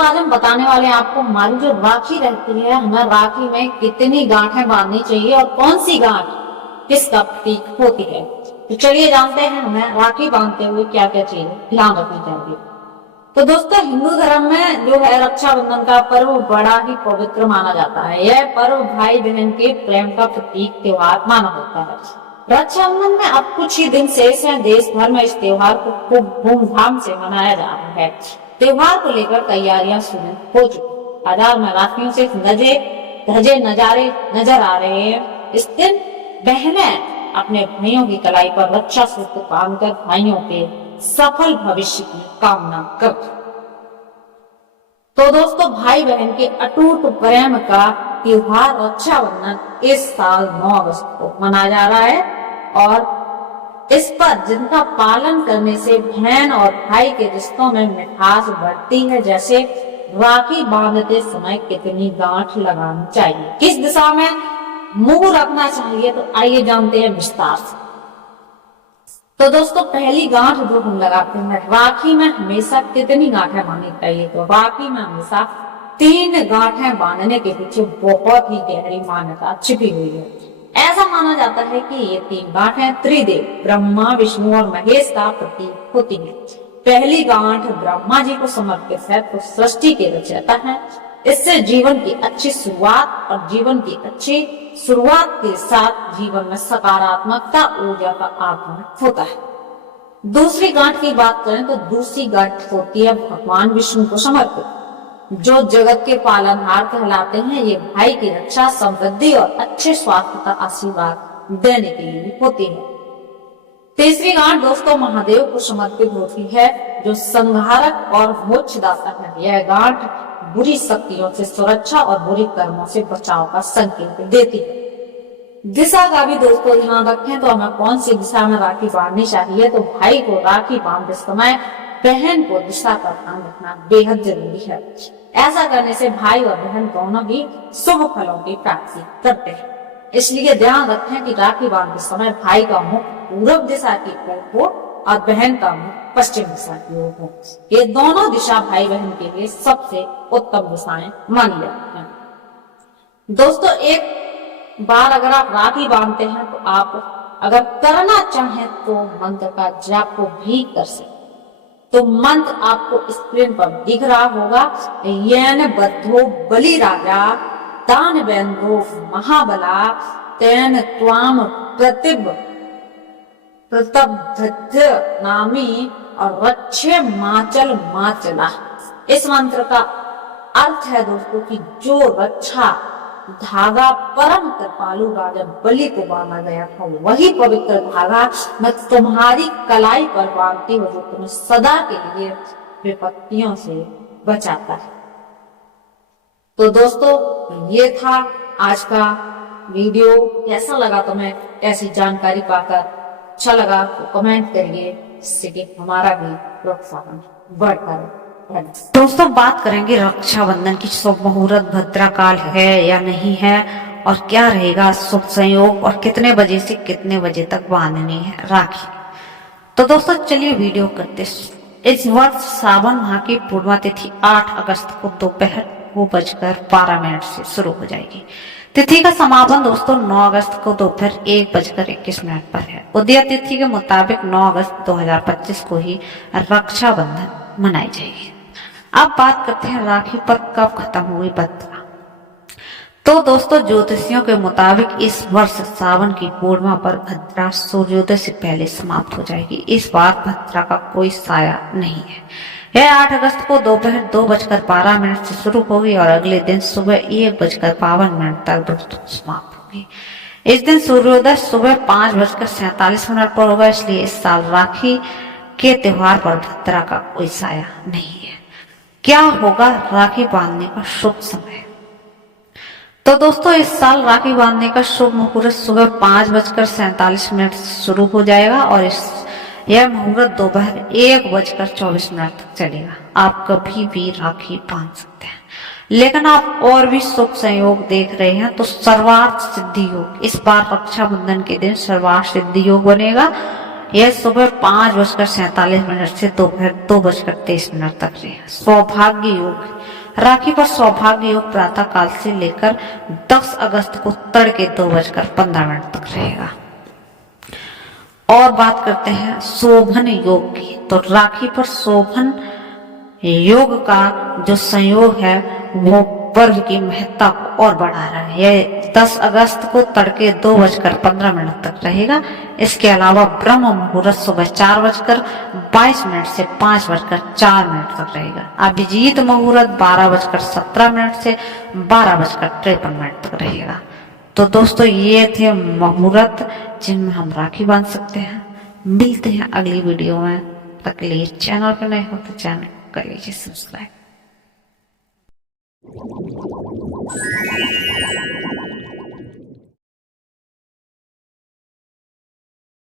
आज हम बताने वाले हैं आपको हमारी जो राखी रहती है, हमें राखी में कितनी गांठें बांधनी चाहिए और कौन सी गांठ किसका प्रतीक होती है। तो चलिए जानते हैं हमें राखी बांधते हुए क्या क्या चीजें ध्यान रखनी चाहिए। तो दोस्तों, हिंदू धर्म में जो है रक्षाबंधन का पर्व बड़ा ही पवित्र माना जाता है। यह पर्व भाई बहन के प्रेम का प्रतीक त्योहार माना होता है। रक्षाबंधन में अब कुछ ही दिन शेष हैं। देश भर में इस त्योहार को खूब धूमधाम से मनाया जा रहा है। त्योहार को लेकर तैयारियां शुरू हो चुकी। बाजार में राखियों से धजे नजारे नजर आ रहे हैं। इस दिन बहनें अपने भाइयों की कलाई पर रक्षा सूत्र बांधकर भाइयों के सफल भविष्य की कामना करते। तो दोस्तों, भाई बहन के अटूट प्रेम का त्योहार रक्षाबंधन इस साल 9 अगस्त को मनाया जा रहा है और इस पर जिनका पालन करने से बहन और भाई के रिश्तों में मिठास बढ़ती है। जैसे राखी बांधते समय कितनी गांठ लगानी चाहिए, किस दिशा में मुंह रखना चाहिए, तो आइए जानते हैं विस्तार से। तो दोस्तों, पहली गांठ जो हम लगाते हैं, राखी में हमेशा कितनी गांठें बांधनी चाहिए। तो राखी में हमेशा 3 गांठें बांधने के पीछे बहुत ही गहरी मान्यता छिपी हुई है। ऐसा माना जाता है कि ये 3 गांठें त्रिदेव ब्रह्मा, विष्णु और महेश का प्रतीक होती है। पहली गांठ ब्रह्मा जी को समर्पित है, तो सृष्टि के रचयिता है। इससे जीवन की अच्छी शुरुआत और जीवन की अच्छी शुरुआत के साथ जीवन में सकारात्मकता ऊर्जा का आगमन होता है। दूसरी गांठ की बात करें तो दूसरी गांठ होती है भगवान विष्णु को समर्पित, जो जगत के पालनहार कहलाते हैं। ये भाई की रक्षा, समृद्धि और अच्छे स्वास्थ्य का आशीर्वाद देने के लिए होती है। तीसरी गांठ दोस्तों महादेव को समर्पित होती है, जो संहारक और मोक्षदाता है। यह गांठ बुरी शक्तियों से सुरक्षा और बुरी कर्मों से बचाव का संकेत देती है। दिशा का भी दोस्तों ध्यान रखें तो हमें कौन सी दिशा में राखी बांधनी चाहिए। तो भाई को राखी बांधते समय बहन को दिशा का ध्यान रखना बेहद जरूरी है। ऐसा करने से भाई और बहन दोनों भी शुभ फलों की प्राप्ति करते हैं। इसलिए ध्यान रखें कि राखी बांधते समय भाई का मुख पूर्व दिशा की ओर हो और बहन का मुख पश्चिम दिशा की ओर हो। ये दोनों दिशा भाई बहन के लिए सबसे उत्तम दिशाएं मानी जाती हैं। दोस्तों, एक बार अगर आप राखी बांधते हैं तो आप अगर करना चाहें तो मंत्र का जाप को भी कर सकते। तो मंत्र आपको स्क्रीन पर दिख रहा होगा। येन बद्धो बलि राजा दानवेन्द्रो महाबला तेन त्वाम प्रतब्ध नामी और रक्षे माचल माचला। इस मंत्र का अर्थ है दोस्तों कि जो रक्षा धागा परम कृपालु राजा बलि को बांधा गया था, वही पवित्र धागा मैं तुम्हारी कलाई पर बांधती हूँ, जो तुम्हें सदा के लिए विपत्तियों से बचाता है। तो दोस्तों, ये था आज का वीडियो। कैसा लगा तुम्हें ऐसी जानकारी पाकर? अच्छा लगा तो कमेंट करिए, जिससे कि हमारा भी प्रोत्साहन बढ़ता रहे। दोस्तों, बात करेंगे रक्षाबंधन की। शुभ मुहूर्त भद्रा काल है या नहीं है, और क्या रहेगा शुभ संयोग, और कितने बजे से कितने बजे तक बांधनी है राखी। तो दोस्तों चलिए वीडियो करते। इस वर्ष सावन माह की पूर्णिमा तिथि 8 अगस्त को दोपहर 2:12 से शुरू हो जाएगी। तिथि का समापन दोस्तों 9 अगस्त को दोपहर 1:21 पर है। उदय तिथि के मुताबिक 9 अगस्त 2025 को ही रक्षाबंधन मनाई जाएगी। अब बात करते हैं राखी पर कब खत्म हुई भद्रा। तो दोस्तों, ज्योतिषियों के मुताबिक इस वर्ष सावन की पूर्णिमा पर भद्रा सूर्योदय से पहले समाप्त हो जाएगी। इस बार भद्रा का कोई साया नहीं है। यह 8 अगस्त को दोपहर 2:12 से शुरू होगी और अगले दिन सुबह 1:52 तक दोस्तों समाप्त होगी। इस दिन सूर्योदय सुबह 5:47 पर होगा। इसलिए इस साल राखी के त्योहार पर भद्रा का कोई साया नहीं है। क्या होगा राखी बांधने का शुभ समय? तो दोस्तों, इस साल राखी बांधने का शुभ मुहूर्त सुबह 5:47 से शुरू हो जाएगा और यह मुहूर्त दोपहर 1:24 तक चलेगा। आप कभी भी राखी बांध सकते हैं, लेकिन आप और भी शुभ संयोग देख रहे हैं तो सर्वार्थ सिद्धि योग। इस बार रक्षाबंधन के दिन सर्वार्थ सिद्धि योग बनेगा। यह सुबह 5:47 से दोपहर 2:23 तक रहेगा। सौभाग्य योग राखी पर सौभाग्य योग प्रातः काल से लेकर 10 अगस्त को तड़के 2:15 तक रहेगा। और बात करते हैं शोभन योग की। तो राखी पर शोभन योग का जो संयोग है वो पर्व की महत्ता को और बढ़ा रहा है। यह 10 अगस्त को तड़के 2:15 तक रहेगा। इसके अलावा ब्रह्म मुहूर्त सुबह 4:22 से 5:04 तक रहेगा। अभिजीत मुहूर्त 12:17 से 12:53 तक रहेगा। तो दोस्तों ये थे मुहूर्त जिनमें हम राखी बांध सकते हैं। मिलते हैं अगली वीडियो में, तक के लिए चैनल पर नए हो तो चैनल कर लीजिए सब्सक्राइब।